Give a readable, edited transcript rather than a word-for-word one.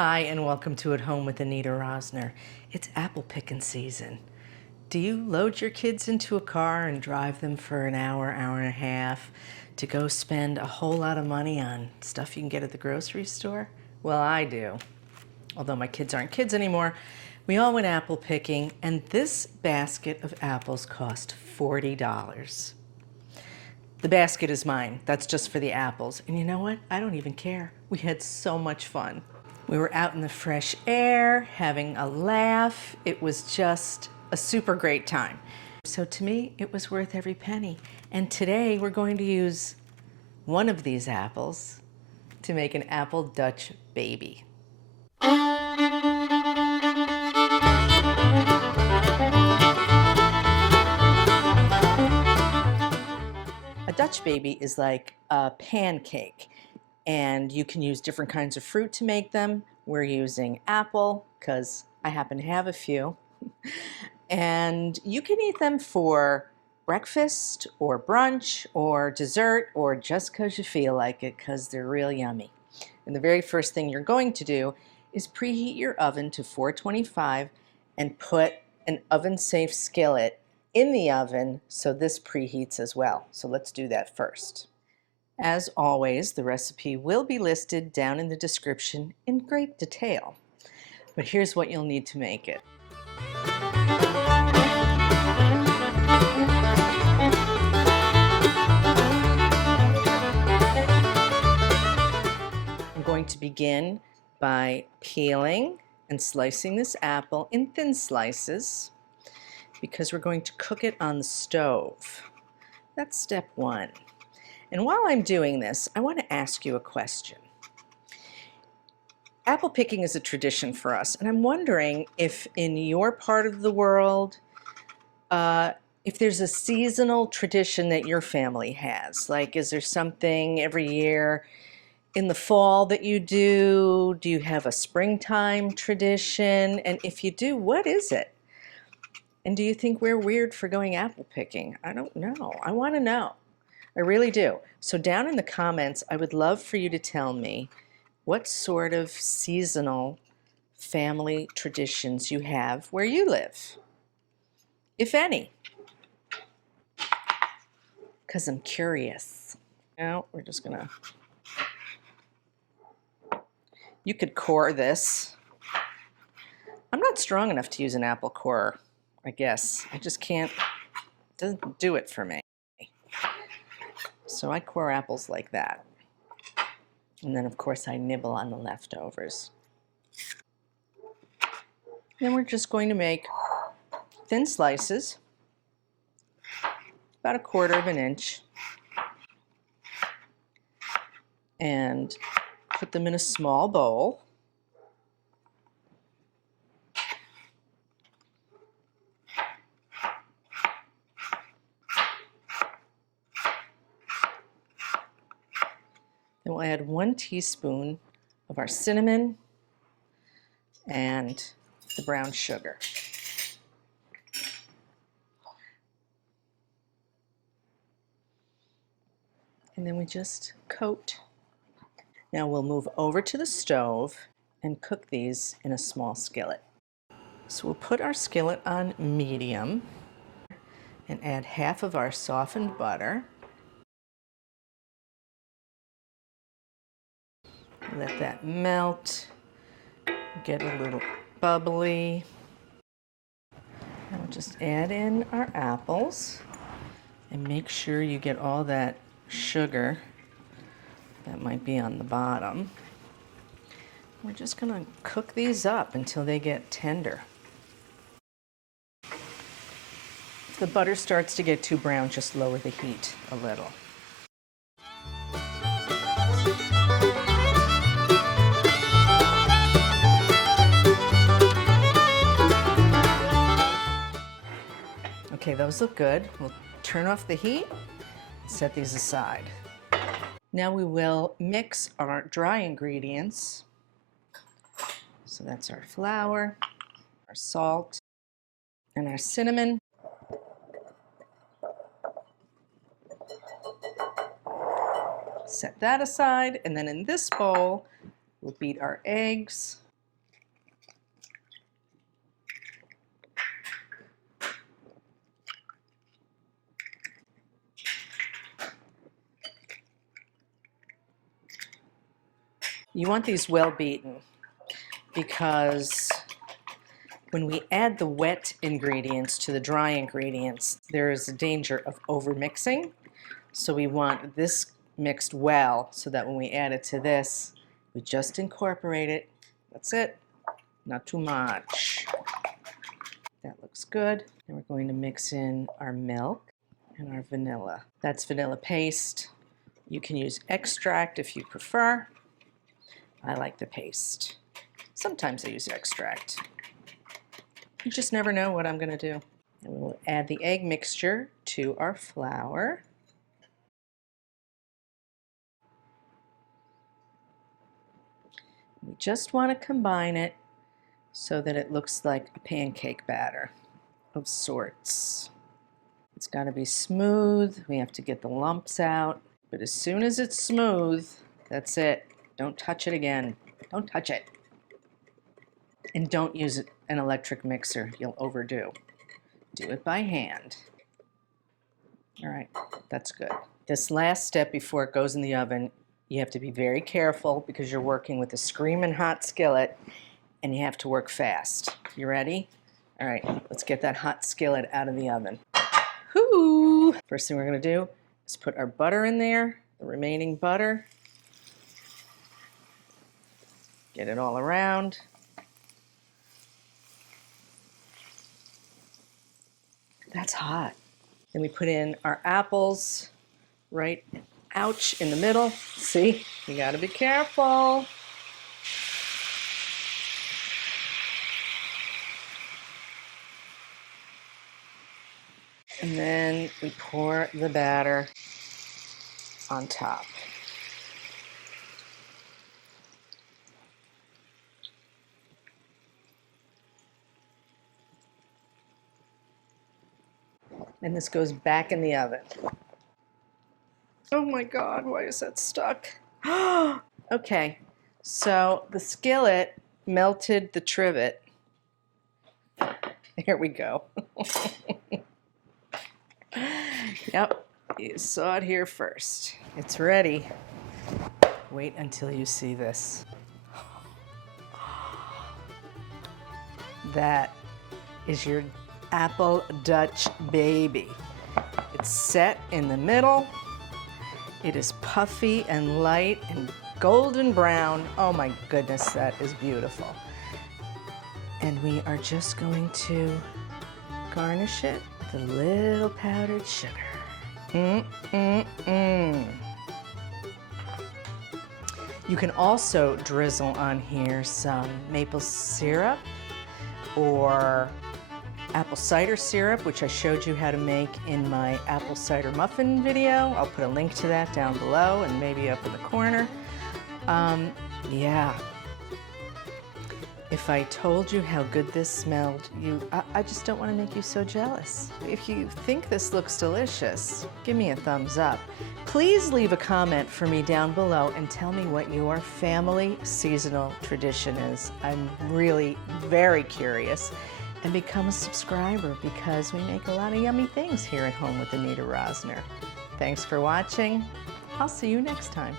Hi, and welcome to At Home with Anita Rosner. It's apple picking season. Do you load your kids into a car and drive them for an hour, hour and a half to go spend a whole lot of money on stuff you can get at the grocery store? Well, I do. Although my kids aren't kids anymore, we all went apple picking, and this basket of apples cost $40. The basket is mine. That's just for the apples. And you know what? I don't even care. We had so much fun. We were out in the fresh air, having a laugh. It was just a super great time. So to me, it was worth every penny. And today we're going to use one of these apples to make an apple Dutch baby. A Dutch baby is like a pancake, and you can use different kinds of fruit to make them. We're using apple because I happen to have a few. And you can eat them for breakfast or brunch or dessert or just because you feel like it, because they're real yummy. And the very first thing you're going to do is preheat your oven to 425 and put an oven-safe skillet in the oven so this preheats as well. So let's do that first. As always, the recipe will be listed down in the description in great detail. But here's what you'll need to make it. I'm going to begin by peeling and slicing this apple in thin slices because we're going to cook it on the stove. That's step one. And while I'm doing this, I want to ask you a question. Apple picking is a tradition for us, and I'm wondering if in your part of the world, if there's a seasonal tradition that your family has. Like, is there something every year in the fall that you do? Do you have a springtime tradition? And if you do, what is it? And do you think we're weird for going apple picking? I don't know. I want to know. I really do. So down in the comments, I would love for you to tell me what sort of seasonal family traditions you have where you live, if any, because I'm curious. Now we're just gonna, you could core this. I'm not strong enough to use an apple corer, I guess. I just can't, it doesn't do it for me. So I core apples like that. And then of course I nibble on the leftovers. Then we're just going to make thin slices, about 1/4 of an inch, and put them in a small bowl. Then we'll add 1 teaspoon of our cinnamon and the brown sugar. And then we just coat. Now we'll move over to the stove and cook these in a small skillet. So we'll put our skillet on medium and add half of our softened butter. Let that melt, get a little bubbly. Now we'll just add in our apples and make sure you get all that sugar that might be on the bottom. We're just going to cook these up until they get tender. If the butter starts to get too brown, just lower the heat a little. Okay, those look good. We'll turn off the heat, set these aside. Now we will mix our dry ingredients. So that's our flour, our salt, and our cinnamon. Set that aside, and then in this bowl, we'll beat our eggs You want these well beaten because when we add the wet ingredients to the dry ingredients, there is a danger of overmixing. So we want this mixed well so that when we add it to this, we just incorporate it. That's it, not too much. That looks good. And we're going to mix in our milk and our vanilla. That's vanilla paste. You can use extract if you prefer. I like the paste. Sometimes I use extract. You just never know what I'm going to do. And we'll add the egg mixture to our flour. We just want to combine it so that it looks like a pancake batter of sorts. It's got to be smooth. We have to get the lumps out. But as soon as it's smooth, that's it. Don't touch it again. Don't touch it. And don't use an electric mixer. You'll overdo. Do it by hand. All right, that's good. This last step before it goes in the oven, you have to be very careful because you're working with a screaming hot skillet and you have to work fast. You ready? All right, let's get that hot skillet out of the oven. Whoo! First thing we're gonna do is put our butter in there, the remaining butter. Get it all around. That's hot. Then we put in our apples right, ouch, in the middle. See, you gotta be careful. And then we pour the batter on top. And this goes back in the oven. Oh my God, why is that stuck? Okay, so the skillet melted the trivet. Here we go. Yep, you saw it here first. It's ready. Wait until you see this. That is your apple Dutch baby. It's set in the middle. It is puffy and light and golden brown. Oh my goodness, that is beautiful. And we are just going to garnish it with a little powdered sugar. You can also drizzle on here some maple syrup or apple cider syrup, which I showed you how to make in my apple cider muffin video. I'll put a link to that down below and maybe up in the corner. Yeah. If I told you how good this smelled, I just don't want to make you so jealous. If you think this looks delicious, give me a thumbs up. Please leave a comment for me down below and tell me what your family seasonal tradition is. I'm really very curious. And become a subscriber because we make a lot of yummy things here at home with Anita Rosner. Thanks for watching. I'll see you next time.